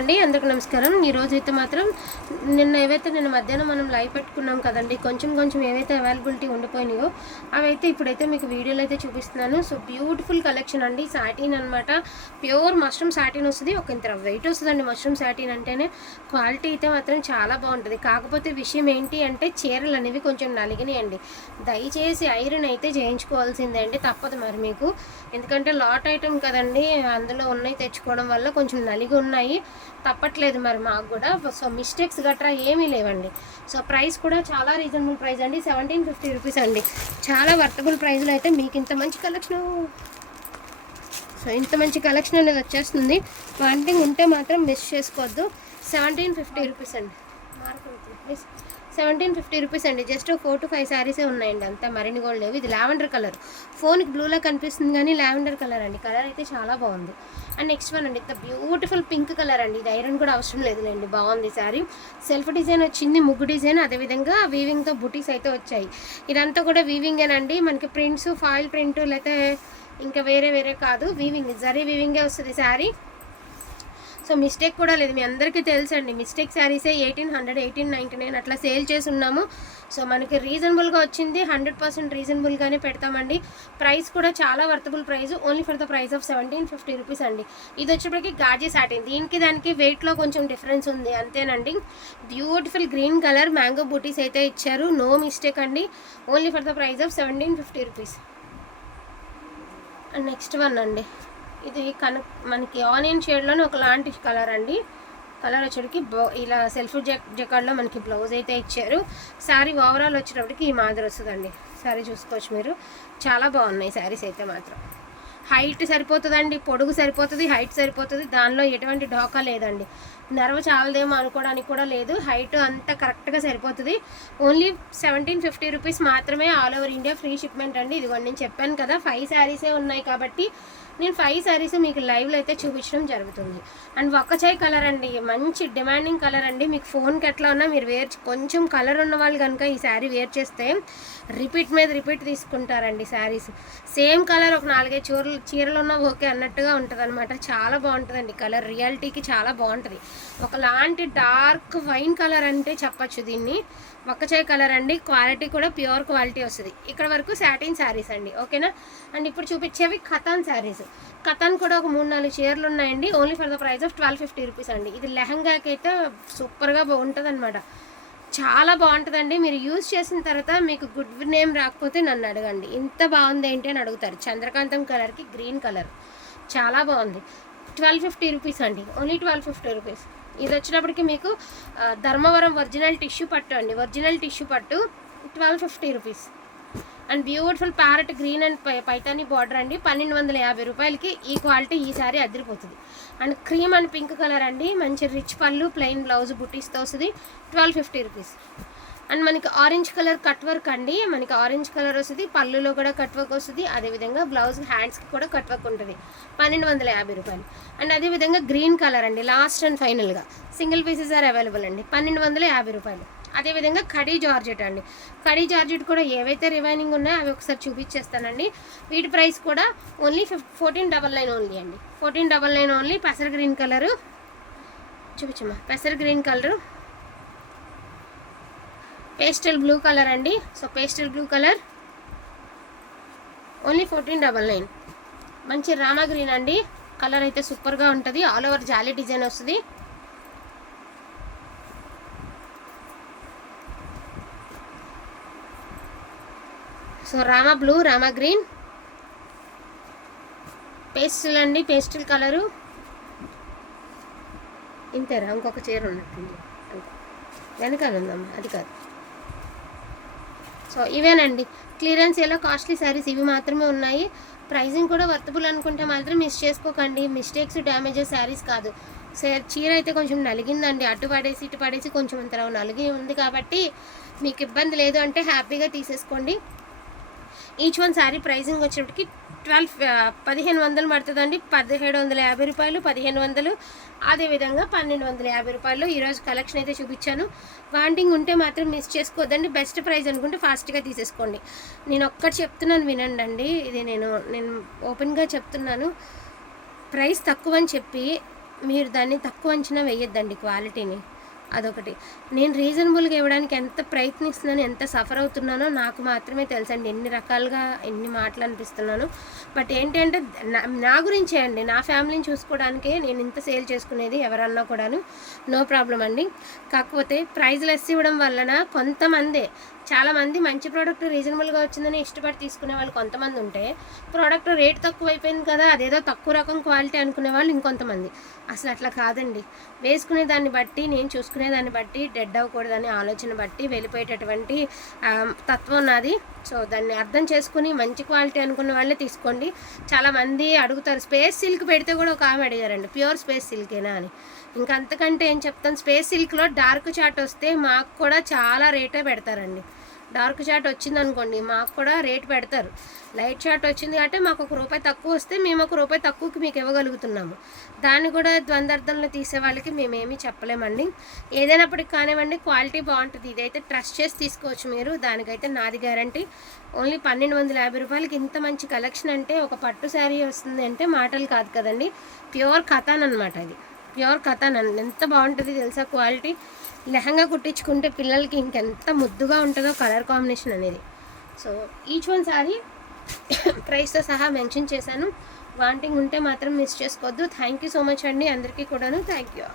అండి అందరికి నమస్కారం. ఈరోజు అయితే మాత్రం నిన్న మధ్యాహ్నం మనం లైవ్ పెట్టుకున్నాం కదండి, కొంచెం ఏవైతే అవైలబిలిటీ ఉండిపోయినాయో అవైతే ఇప్పుడైతే మీకు వీడియోలో అయితే చూపిస్తున్నాను. సో బ్యూటిఫుల్ కలెక్షన్ అండి, సాటిన్ అనమాట. ప్యూర్ మష్రూమ్ సాటిన్ వస్తుంది. ఒక ఇంత వెయిట్ వస్తుందండి. మష్రూమ్ సాటిన్ అంటేనే క్వాలిటీ అయితే మాత్రం చాలా బాగుంటుంది. కాకపోతే విషయం ఏంటి అంటే చీరలు అనేవి కొంచెం నలిగినాయండి. దయచేసి ఐరన్ అయితే చేయించుకోవాల్సిందే అండి, తప్పదు మరి మీకు. ఎందుకంటే లాట్ ఐటమ్ కదండి, అందులో ఉన్నాయి తెచ్చుకోవడం వల్ల కొంచెం నలిగి ఉన్నాయి, తప్పట్లేదు మరి మాకు కూడా. సో మిస్టేక్స్ గట్రా ఏమీ లేవండి. సో ప్రైస్ కూడా చాలా రీజనబుల్ ప్రైస్ అండి, 1750 రూపీస్ అండి. చాలా వర్తబుల్ ప్రైస్లో అయితే మీకు ఇంత మంచి కలెక్షన్, సో ఇంత మంచి కలెక్షన్ అనేది వచ్చేస్తుంది. వాంటింగ్ ఉంటే మాత్రం మిస్ చేసుకోవద్దు. 1750 రూపీస్ అండి. మార్కెట్ ప్లీజ్ 1750 రూపీస్ అండి. జస్ట్ 4 to 5 శారీసే ఉన్నాయండి, అంతా మరిన్ని గోల్డ్ లేవు. ఇది లావెండర్ కలర్, ఫోన్కి బ్లూలా కనిపిస్తుంది కానీ లావెండర్ కలర్ అండి. కలర్ అయితే చాలా బాగుంది. అండ్ నెక్స్ట్ వన్ అండి, ఇంత బ్యూటిఫుల్ పింక్ కలర్ అండి. ఇది ఐరన్ కూడా అవసరం లేదులేండి, బాగుంది శారీ. సెల్ఫ్ డిజైన్ వచ్చింది, ముగ్గు డిజైన్, అదేవిధంగా వీవింగ్తో బుటీస్ అయితే వచ్చాయి. ఇదంతా కూడా వీవింగేనండి. మనకి ప్రింట్స్, ఫాయిల్ ప్రింట్ లేకపోతే ఇంకా వేరే కాదు, వీవింగ్, జరీ వీవింగే వస్తుంది శారీ. సో మిస్టేక్ కూడా లేదు, మీ అందరికీ తెలుసండి. మిస్టేక్ శారీసే 1800, 1899 అట్లా సేల్ చేసి ఉన్నాము. సో మనకి రీజనబుల్గా వచ్చింది, 100% రీజనబుల్గానే పెడతామండి. ప్రైస్ కూడా చాలా worthable price, only for the price of 1750 rupees అండి. ఇది వచ్చేప్పటికి గాజీ సాటిన్, దీనికి దానికి వెయిట్లో కొంచెం డిఫరెన్స్ ఉంది అంతేనండి. బ్యూటిఫుల్ గ్రీన్ కలర్ మ్యాంగో బూటీస్ అయితే ఇచ్చారు, నో మిస్టేక్ అండి. Only for the price of 1750 rupees. And next one అండి, ఇది మనకి ఆనియన్ షేడ్లోనే ఒకలాంటి కలర్ అండి. కలర్ వచ్చేటికి ఇలా సెల్ఫ్ జకార్డ్లో మనకి బ్లౌజ్ అయితే ఇచ్చారు. శారీ ఓవరాల్ వచ్చేటప్పటికి ఈ మాదిరి వస్తుందండి. శారీ చూసుకోవచ్చు మీరు, చాలా బాగున్నాయి శారీస్ అయితే మాత్రం. హైట్ సరిపోతుందండి, పొడుగు సరిపోతుంది, హైట్ సరిపోతుంది, దానిలో ఎటువంటి ఢోకా లేదండి. నరవ చాలదేమో అనుకోవడానికి కూడా లేదు, హైట్ అంతా కరెక్ట్గా సరిపోతుంది. ఓన్లీ 1750 రూపీస్ మాత్రమే, all over India free shipment అండి. ఇదిగోండి నేను చెప్పాను కదా 5 శారీసే ఉన్నాయి కాబట్టి నేను 5 శారీస్ మీకు లైవ్లో అయితే చూపించడం జరుగుతుంది. అండ్ ఒక్కచాయ్ కలర్ అండి, మంచి డిమాండింగ్ కలర్ అండి. మీకు ఫోన్కి ఎట్లా ఉన్నా మీరు కొంచెం కలర్ ఉన్న వాళ్ళు కనుక ఈ శారీ వేర్ చేస్తే రిపీట్ మీద రిపీట్ తీసుకుంటారండి శారీస్. సేమ్ కలర్ ఒక 4-5 చీరలు ఉన్నా ఓకే అన్నట్టుగా ఉంటుంది అనమాట. చాలా బాగుంటుందండి కలర్, రియాలిటీకి చాలా బాగుంటుంది. ఒకలాంటి డార్క్ వైన్ కలర్ అంటే చెప్పచ్చు దీన్ని. ఒక్కచాయ్ కలర్ అండి, క్వాలిటీ కూడా ప్యూర్ క్వాలిటీ వస్తుంది. ఇక్కడ వరకు సాటిన్ శారీస్ అండి, ఓకేనా. అండ్ ఇప్పుడు చూపించేవి ఖతాన్ శారీస్. ఖతాన్ కూడా ఒక 3-4 చీరలు ఉన్నాయండి, only for the price of 1250 rupees అండి. ఇది లెహంగాకి అయితే సూపర్గా బాగుంటుంది అనమాట, చాలా బాగుంటుందండి. మీరు యూజ్ చేసిన తర్వాత మీకు గుడ్ నేమ్ రాకపోతే నన్ను అడగండి, ఇంత బాగుంది ఏంటి అని అడుగుతారు. చంద్రకాంతం కలర్కి గ్రీన్ కలర్ చాలా బాగుంది. 1250 రూపీస్ అండి, ఓన్లీ 1250 రూపీస్. ఇది వచ్చినప్పటికి మీకు ధర్మవరం ఒరిజినల్ టిష్యూ పట్టు అండి, ఒరిజినల్ టిష్యూ పట్టు 1250 rupees. And beautiful parrot green and Paithani border అండి, 1250 రూపాయలకి ఈ క్వాలిటీ ఈ సారీ అదిరిపోతుంది. And cream and pink colour అండి, మంచి రిచ్ పళ్ళు, ప్లెయిన్ బ్లౌజ్ బుట్టీస్తో వస్తుంది, 1250 రూపీస్. అండ్ మనకి ఆరెంజ్ కలర్ కట్ వర్క్ అండి, మనకి ఆరెంజ్ కలర్ వస్తుంది, పళ్ళులో కూడా కట్ వర్క్ వస్తుంది, అదేవిధంగా బ్లౌజ్ హ్యాండ్స్కి కూడా కట్ వర్క్ ఉంటుంది, 1250 రూపాయలు. అండ్ అదేవిధంగా గ్రీన్ కలర్ అండి, లాస్ట్ అండ్ ఫైనల్గా సింగిల్ పీసెస్ ఆర్ అవైలబుల్ అండి, 1250 రూపాయలు. అదేవిధంగా కడీ జార్జెట్ అండి, కడీ జార్జెట్ కూడా ఏవైతే రివైనింగ్ ఉన్నాయో అవి ఒకసారి చూపించేస్తానండి. వీటి ప్రైస్ కూడా ఓన్లీ 1499 ఓన్లీ అండి, 1499 ఓన్లీ. పెసర గ్రీన్ కలరు చూపించమ్మా, పెసర green colour, pastel blue colour అండి. So pastel blue colour only 1499. మంచి రామా గ్రీన్ అండి, కలర్ అయితే సూపర్గా ఉంటుంది, ఆల్ ఓవర్ జాలీ డిజైన్ వస్తుంది. సో రామా బ్లూ, రామా గ్రీన్, పేస్టల్ అండి, పేస్టల్ కలరు. ఇంతేరా, ఇంకొక చీర ఉన్నట్టుంది వెనకాల ఉందమ్మా, అది కాదు. సో ఇవేనండి క్లియరెన్స్ ఎలా కాస్ట్లీ శారీస్ ఇవి మాత్రమే ఉన్నాయి. ప్రైజింగ్ కూడా వర్తబుల్ అనుకుంటే మాత్రం మిస్ చేసుకోకండి, మిస్టేక్స్ డ్యామేజెస్ శారీస్ కాదు. చీర అయితే కొంచెం నలిగిందండి, అటు పడేసి ఇటు పడేసి కొంచెం అంత నలిగి ఉంది కాబట్టి మీకు ఇబ్బంది లేదు అంటే హ్యాపీగా తీసేసుకోండి. ఈచ్ వన్ శారీ ప్రైజింగ్ వచ్చేటికి 1500 పడుతుందండి, 1750 రూపాయలు, 1500, అదేవిధంగా 1250 రూపాయలు. ఈరోజు కలెక్షన్ అయితే చూపించాను. వాంటింగ్ ఉంటే మాత్రం మిస్ చేసుకోవద్దండి, బెస్ట్ ప్రైస్ అనుకుంటే ఫాస్ట్గా తీసేసుకోండి. నేను ఒక్కటి చెప్తున్నాను వినండి, ఇది నేను ఓపెన్గా చెప్తున్నాను. ప్రైస్ తక్కువ అని చెప్పి మీరు దాన్ని తక్కువ అంచనా వేయొద్దండి క్వాలిటీని. అదొకటి. నేను రీజనబుల్గా ఇవ్వడానికి ఎంత ప్రయత్నిస్తున్నానో, ఎంత సఫర్ అవుతున్నానో నాకు మాత్రమే తెలుసండి. ఎన్ని రకాలుగా ఎన్ని మాటలు అనిపిస్తున్నాను. బట్ ఏంటంటే నా గురించే అండి, నా ఫ్యామిలీని చూసుకోవడానికే నేను ఇంత సేల్ చేసుకునేది. ఎవరన్నా కూడాను నో ప్రాబ్లం అండి. కాకపోతే ప్రైస్ లెస్ ఇవ్వడం వలన కొంతమందే, చాలామంది మంచి ప్రోడక్ట్ రీజనబుల్గా వచ్చిందని ఇష్టపడి తీసుకునే వాళ్ళు కొంతమంది ఉంటే, ప్రోడక్ట్ రేట్ తక్కువ అయిపోయింది కదా అదేదో తక్కువ రకం క్వాలిటీ అనుకునే వాళ్ళు ఇంకొంతమంది. అసలు అట్లా కాదండి. వేసుకునే దాన్ని బట్టి, నేను చూసుకునే దాన్ని బట్టి, డెడ్ అవ్వకూడదని ఆలోచన బట్టి వెళ్ళిపోయేటటువంటి తత్వం నాది. సో దాన్ని అర్థం చేసుకుని మంచి క్వాలిటీ అనుకున్న వాళ్ళే తీసుకోండి. చాలామంది అడుగుతారు, స్పేస్ సిల్క్ పెడితే కూడా ఒక ఆమె అడిగారండి, ప్యూర్ స్పేస్ సిల్కేనా అని. ఇంకా అంతకంటే ఏం చెప్తాను, స్పేస్ సిల్క్లో డార్క్ చాట్ వస్తే మాకు కూడా చాలా రేటే పెడతారండి. డార్క్ చాట్ వచ్చింది అనుకోండి మాకు కూడా రేట్ పెడతారు. లైట్ చాట్ వచ్చింది కాబట్టి మాకు ₹1 తక్కువ వస్తే మేము ₹1 తక్కువకి మీకు ఇవ్వగలుగుతున్నాము. దాన్ని కూడా ద్వందార్థంలో తీసే వాళ్ళకి మేమేమీ చెప్పలేమండి. ఏదైనప్పటికి కానివ్వండి, క్వాలిటీ బాగుంటుంది. ఇదైతే ట్రస్ట్ చేసి తీసుకోవచ్చు మీరు, దానికైతే నాది గ్యారంటీ. ఓన్లీ ₹1250 ఇంత మంచి కలెక్షన్ అంటే, ఒక పట్టు శారీ వస్తుంది అంటే మాటలు కాదు కదండి. ప్యూర్ కథాన్ అనమాట. అది ప్యూర్ కథాన్. ఎంత బాగుంటుంది తెలుసా క్వాలిటీ. లెహంగా కుట్టించుకుంటే పిల్లలకి ఇంకెంత ముద్దుగా ఉంటుందో కలర్ కాంబినేషన్ అనేది. సో ఈచ్ వన్ సారీ ప్రైస్తో సహా మెన్షన్ చేశాను. వాంటింగ్ ఉంటే మాత్రం మిస్ చేసుకోవద్దు. థ్యాంక్ యూ సో మచ్ అండి అందరికీ కూడాను. Thank you.